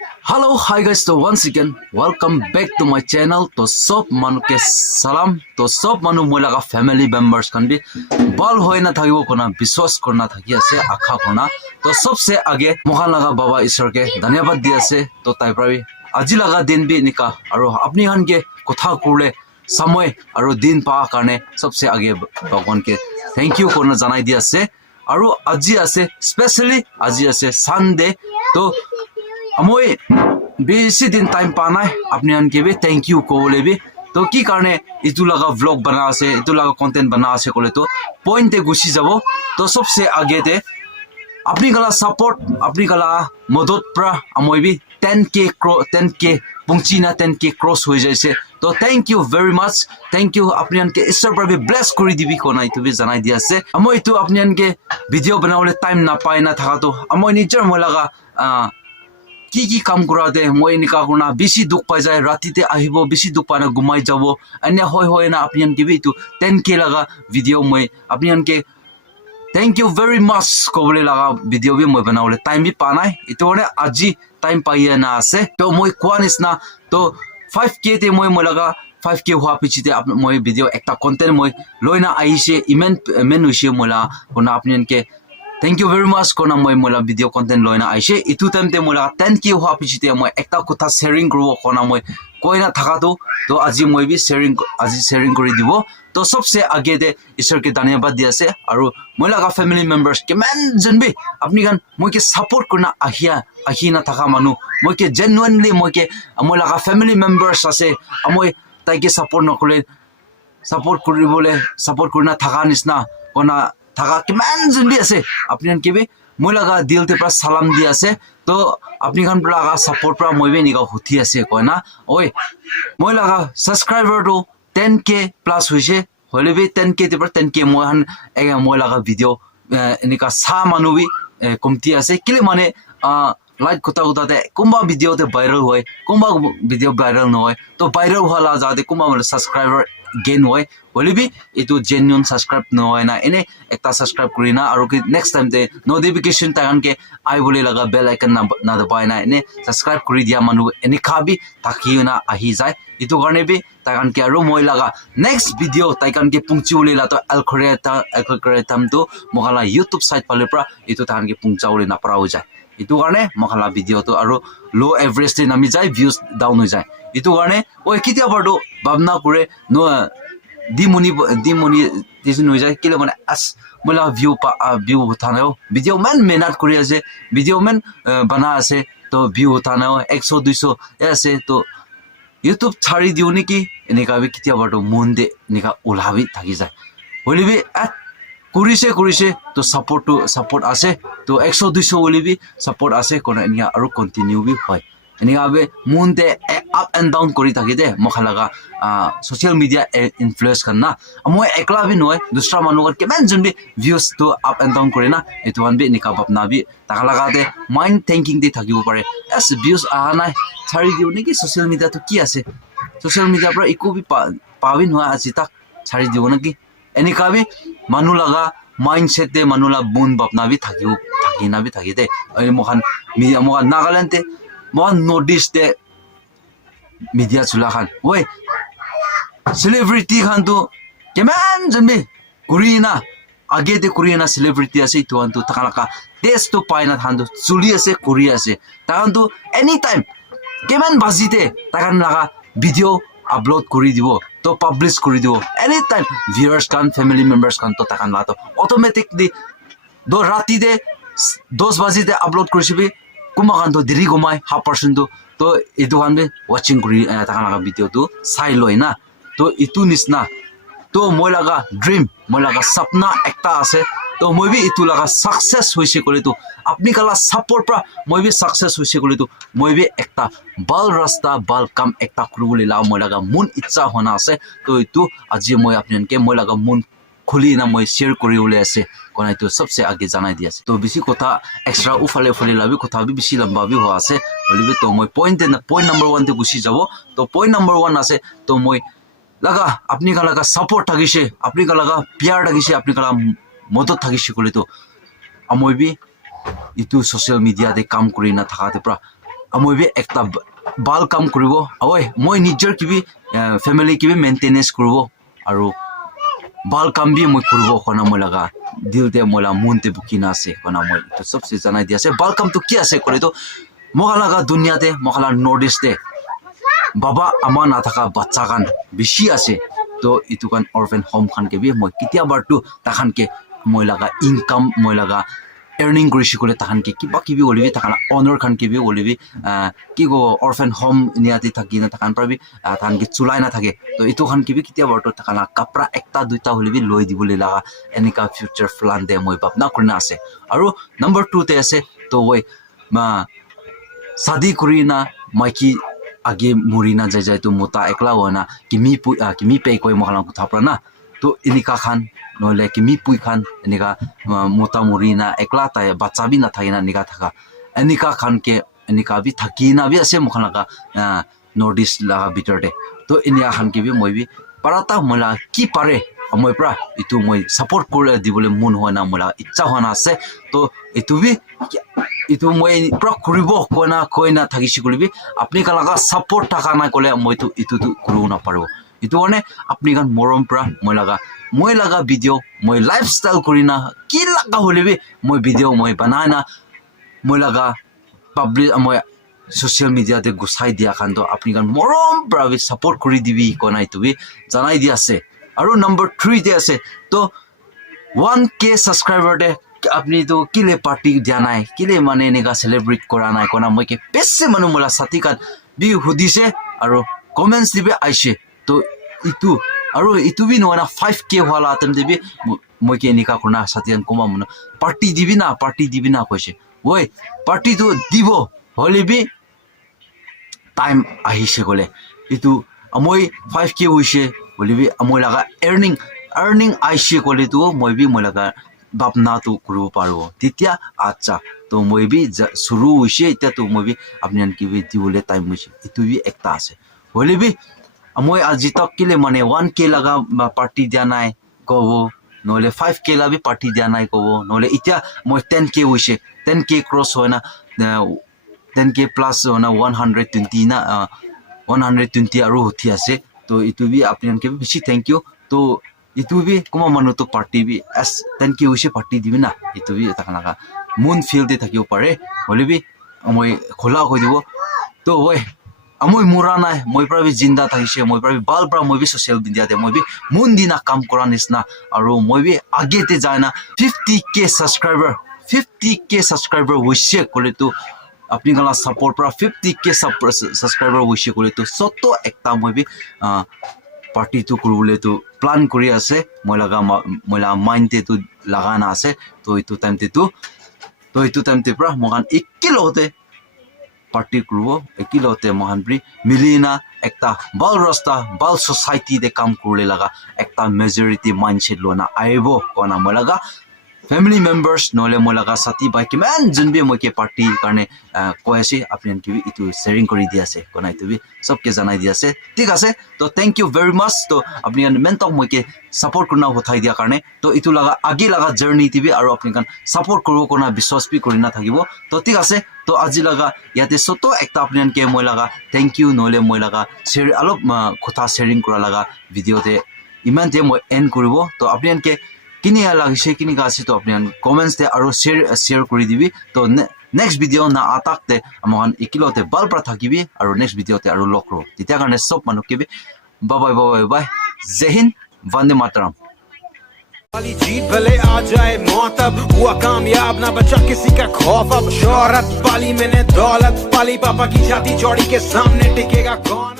Hello, hi guys. So once again, welcome back to my channel. तो सब मानु के सलाम. तो सब मानु मोलागा family members kan भी बाल होए ना थाकी वो कोना विश्वास करना थाकी ऐसे आखा कोना. तो सबसे आगे मोहन लगा बाबा ईश्वर के धन्यवाद दिया से. तो ताइप्रावी আজি लगा दिन भी निका और अपनी हन के कथा कुले समय और दिन पा करने सबसे आगे भगवान के थैंक यू करना जानाई दिया से. और আজি আছে स्पेशली আজি আছে Sunday. तो মই बेसी दिन टाइम पाना है अपने अन के भी थैंक यू कोले भी. तो की करने इतु लगा व्लॉग बना से इतु लगा कंटेंट बना से कोले तो पॉइंट ते गुसी जाबो. तो सबसे आगे ते अपनी गला सपोर्ट अपनी गला मदद प्रा अमोय भी 10k पुंगचीना 10k क्रॉस हो जाए से. तो thank you very much. Thank you अपने अन के ईश्वर पर भी ब्लेस करी दिबी कोना इतु भी जनाई दिया से. अमोय तो अपने अन के वीडियो बनावले टाइम ना पाए ना था तो अमोय निजर म लगा কি কাম কৰা দে মই নিকা কোনা বেছি দুখ পাই যায় ৰাতিতে আহিব বেছি দুখ পানা ঘুমাই যাব এনে হয় না আপনি আনকে বিটো 10k লাগা ভিডিও মই আপনি আনকে থ্যাংক ইউ ভেরি মাচ কবলে লাগা ভিডিও বি মই বানাওলে টাইম বি পা নাই ইতোনে আজি টাইম পাইয়া না আছে. তো মই কোৱা নিছনা তো 5k তে মই লাগা 5k হোৱা পিছতে মই ভিডিও একটা কন্টেন্ট মই লইনা আইছে ইমেন মেন হৈছে মলা কোনা আপনি আনকে Thank you very much kona moi mola video content loina aise itu time te mola 10k hoa pichite moi ekta kotha sharing kro kona moi koina thaka to aji moi bi sharing kori dibo. तो सबसे आगे दे ईश्वर के धन्यवाद दिया से और मैं लगा family members के man जन भी अपनी गन मैं के सपोर्ट करना आही ना थका मानु मैं के जेन्युइनली मैं लगा फैमिली मेंबर्स आसे मैं ताई के सपोर्ट नकले सपोर्ट करना थका निसना कोना থাকা কিমান জলদি আছে আপনি আনকে বি মই লাগা দিলতে পৰা সালাম দি আছে. তো আপনি খান লাগা সাপোৰ্ট পৰা মই বি নিকা হুথি আছে কয়না ওই মই লাগা সাবস্ক্ৰাইবাৰ তো 10k প্লাস হইছে হলে বি 10k তে পৰা 10k মই হান মই লাগা ভিডিও নিকা সা মানু বি কমতি আছে কিলে মানে লাইক কথা দে কোনবা ভিডিও তে ভাইরাল হয় কোনবা ভিডিও ভাইরাল নহয়. তো ভাইরাল হলা যাতে কোনবা সাবস্ক্রাইবার गेन होय होले भी इतो जेन्युइन सब्सक्राइब न होय ना एने एकता सब्सक्राइब करिना और कि नेक्स्ट टाइम ते नोटिफिकेशन तागन के आई बोले लगा बेल आइकन ना दबाय ना एने सब्सक्राइब करि दिया मानु एने खाबी ताकि ना आही जाय इतो करने भी तागन के आरो मोय लगा नेक्स्ट वीडियो तागन के पुंगची बोले ला तो एलखरे तम तो मोहला YouTube साइट पाले प्रा इतो तागन के पुंगचा बोले ना परा हो जाय इतो करने मोहला वीडियो तो आरो लो एवरेज ते नामी जाय व्यूज डाउन हो जाय इतो करने ओय कितिया बडो भावना करे नो दिमुनि दिसन हो जाय किले माने आस मोला व्यू उठानो वीडियो मैन मेहनत करि আছে वीडियो मैन बना আছে तो व्यू उठानो 100 200 ऐसे तो YouTube छाड़ी दिउ नेकी एनेका बे कितिया बडो मन दे नेका ओलाबि थाकी जाय होलिबि कुरिसे तो सपोर्ट আছে तो 100 200 होलिबि सपोर्ट আছে कोन एनिया और कंटिन्यू भी হয় एनिका बे मन दे अप एंड डाउन करि थाकी दे मखलागा सोशल मीडिया इन्फ्लुएंस करना मैं एकला भी नय दूसरा मानुगर केमन जन भी व्यूज तो अप एंड डाउन करे ना एतो वन भी निका बपना भी ताका लगा दे माइंड थिंकिंग दे থাকিব পারে एस व्यूज आ ना छाड़ी दिउ नेकी सोशल मीडिया तो की আছে सोशल मीडिया पर इको भी पावि नय আজি तक छाड़ी दिउ नेकी एनिका भी मानु लगा माइंडसेट दे मानुला बुन बपना भी থাকিना भी থাকি दे मोहन मीडिया मोहन नागालैंड ते मोहन नॉर्थ ईस्ट दे मीडिया चुला खान ओए सेलिब्रिटी खान तो केमन जन भी कुरीना आगे दे कुरीना सेलिब्रिटी আছে তো আনতো তাকালাকা টেস্ট তো পায় না থান তো চুলি আছে কুরি আছে তাকান তো এনি টাইম কেমন বাজিতে তাকান লাগা ভিডিও আপলোড কৰি দিব তো পাবলিশ কৰি দিব এনি টাইম ভিউয়ার্স কান ফ্যামিলি মেম্বার্স কান তো তাকান লা তো অটোমেটিকলি দো রাতি দে 10 বাজিতে আপলোড কৰিছিবি কুমা কান তো দেৰি ঘুমাই 100% তো এটো কান দে ওয়াচিং কৰি তাকান লাগা ভিডিও তো চাই লয় না. तो इतु निसना तो মই लगा ड्रीम মই लगा सपना एकता আছে तो মই भी इतु लगा सक्सेस होइसे कले तो अपनी कला सपोर्ट pra মই भी सक्सेस होइसे कले तो মই भी एकता बाल रास्ता बाल काम एकता करूले ला মই लगा मन इच्छा होना আছে तो इतु আজি মই आपनके মই लगा मन खुली ना मैं शेयर करिवले আছে कोना तो सबसे आगे जानाई दिया আছে. तो बेसी कथा एक्स्ट्रा उफाले लाबी कथा भी बेसी लंबा भी हो আছে बोलिबे तो मैं पॉइंट नंबर 1 ते गुसी जाबो. तो पॉइंट नंबर 1 আছে तो मैं लगा अपनी का लगा सपोर्ट থাকিছে अपनी का लगा प्यार থাকিছে अपनी का मदद থাকিছে কলে তো মই भी इतु सोशल मीडिया दे काम करि ना थाकाते प्रा মই বি একটা ভাল কাম কৰিব ঐ মই নিজৰ কিবি ফ্যামিলি কিবি মেইনটেনেন্স কৰিব আৰু ভাল কাম বি মই কৰিব কোনা মই লাগা দিলতে মলা মনতে বুকিনা আছে কোনা মই তো সবসে জানাই দি আছে ভাল কাম তো কি আছে কৰে তো মগা লাগা দুনিয়াতে মগলা নর্থ ইস্টে বাবা আমা না থাকা বাচ্চা কান বেশি আছে তো ইটু কান অরফেন হোম খান কে বি মই কিতিয়া বারটু তাখান কে মই লাগা ইনকাম মই লাগা earning কৰি শিকলে তাহান কি কিবা কিবি ওলিবি তাহান অনাৰ খান কিবি ওলিবি কি গো অরফেন হোম নিয়াতি থাকি না তাহান পাবি তাহান কি চুলাই না থাকে তো ইটো খান কিবি কিতিয়া বৰ্ত তাহান কাপৰা একটা দুইটা হলিবি লৈ দিবলৈ লাগা এনিকা ফিউচাৰ প্লান দে মই ভাবনা কৰিনা আছে আৰু নম্বৰ 2 তে আছে তো ওই शादी करी ना माइकी आगे मुरी ना जाए जाए तो मोता एकला हो ना कि मी पे कोई मखला को थापरा ना तो इनिका खान नले कि मी पुई खान इनिका मोता मुरी ना एकला ता बच्चा भी ना थाई ना निका थाका इनिका खान के इनिका भी थाकी ना भी ऐसे मखला का नॉर्थ ईस्ट ला भीतर दे तो इनिया खान के भी মই भी पाराता मला की पारे মই প্রা ইটু মই সাপোর্ট করে দিবলে মন হয় না মোলা ইচ্ছা হয় না আছে তো ইটু বি ইটু মই প্রা করিব কইনা থাকিছি করিবি আপনি কালাগা সাপোর্ট টাকা না কলে মই তো ইটু করু না পারবো ইটু মানে আপনি গান মরম প্রা মই লাগা ভিডিও মই লাইফস্টাইল করি না কি লাগা হলিবি মই ভিডিও মই বানাই না মই লাগা পাবলিক মই সোশ্যাল মিডিয়াতে গুছাই দিয়া খান তো আপনি গান মরম প্রা সাপোর্ট করি দিবি কোনা ইটু বি জানাই দি আছে আৰু নম্বৰ 3 তে আছে তো 1k সাবস্ক্রাইবার দে আপনি তো কিলে পার্টি দিয়া নাই কিলে মানে নেগা সেলিব্রেট করা নাই কোনা মই কে বেছি মানু মোলা সাথী কাত বি হুদিছে আৰু কমেন্টস দিবে আইছে তো ইটু আৰু ইটু বি ননা 5k হলা আতম দিবি মই কে নিকা কোনা সাথীন কমা মন পার্টি দিবি না কইছে ওই পার্টি তো দিব হলিবি টাইম আহিছে গলে ইটু মই 5k হইছে বলিবি মই লাগা earning আইছে কলে তো মই বি মই লাগা বাপনা তো কৰিব পারো তেতিয়া আচ্ছা তো মই বি শুরু হইছে এটা তো মই বি আপনি কি বি দিবলে টাইম হইছে ইটু বি একটা আছে বলিবি মই আজি তক কিলে মানে 1k লাগা পার্টি দিয়া নাই কব নলে 5k লাগি পার্টি দিয়া নাই কব নলে ইতিয়া মই 10k হইছে 10k ক্রস হয় না 10k প্লাস না 120 না 120 আৰু হতি আছে तो इतु भी आपने के बेसी थैंक यू तो इतु भी कुमा मानु तो पार्टी भी एस थैंक यू से पार्टी दिबि ना इतु भी ताकनागा मून फील्ड दे থাকিও পারে হলে বি মই খোলা কই দিব তো ওই আমই মুরা নাই মই প্রাবি জিন্দা থাকিছে মই প্রাবি বাল প্রা মই বি সোশ্যাল মিডিয়া দে মই বি মুন দিনা কাম কৰা নিছনা আৰু মই বি আগেতে যায় না 50k সাবস্ক্রাইবার হইছে কলে তো আপনি গলা সাপোর্ট প্রা 50k সাবস্ক্রাইবার হইছে কলে তো সত্য একটা মই বি পার্টি তো করবলে তো প্ল্যান কৰি আছে মই লাগা মাইন্ডে তো লাগানা আছে তো ইটো টাইমতে প্রা মহান একিলতে পার্টি করব একিলতে মহান ব্রি মিলিনা একটা বাল রাস্তা বাল সোসাইটি দে কাম করলে লাগা একটা মেজরিটি মাইন্ডসেট লোনা আইবো কোনা মই লাগা फैमिली मेंबर्स नले मोलागा साथी भाई के मैन जन भी मोके पार्टी करने कोएसे आपन के भी इतु शेयरिंग करि दिया से कोना इतु भी सबके जनाई दिया से ठीक আছে तो थैंक यू वेरी मच तो आपन मेन तक मोके सपोर्ट करना होथाई दिया कारणे तो इतु लगा आगे लगा जर्नी टीवी और आपन कान सपोर्ट करबो कोना विश्वास भी करिना থাকিবो तो ठीक আছে तो আজি लगा याते सतो एकटा आपन के মই लगा थैंक यू नले মই लगा शेयर अलप কথা शेयरिंग करा लगा भिडिओ ते इमान ते মই एंड करबो तो आपन के किनी লাগিছে কিনি গাছে তো আপনি কমেন্টস তে আৰু শেয়াৰ কৰি দিবি তো নেক্সট ভিডিও না আটাকতে আমন একিলতে বালপ্ৰা থাকিবি আৰু নেক্সট ভিডিওতে আৰু লক্ষ্য তেতিয়া কাৰণে সব মানুহ কেবি বাই জয় হিন্দ वंदे मातरम वाली जीत भले आ जाए मौत अब हुआ कामयाब ना बचा किसी का खौफ अब शोहरत पाली मैंने दौलत पाली पापा की छाती चौड़ी के सामने टिकेगा कौन।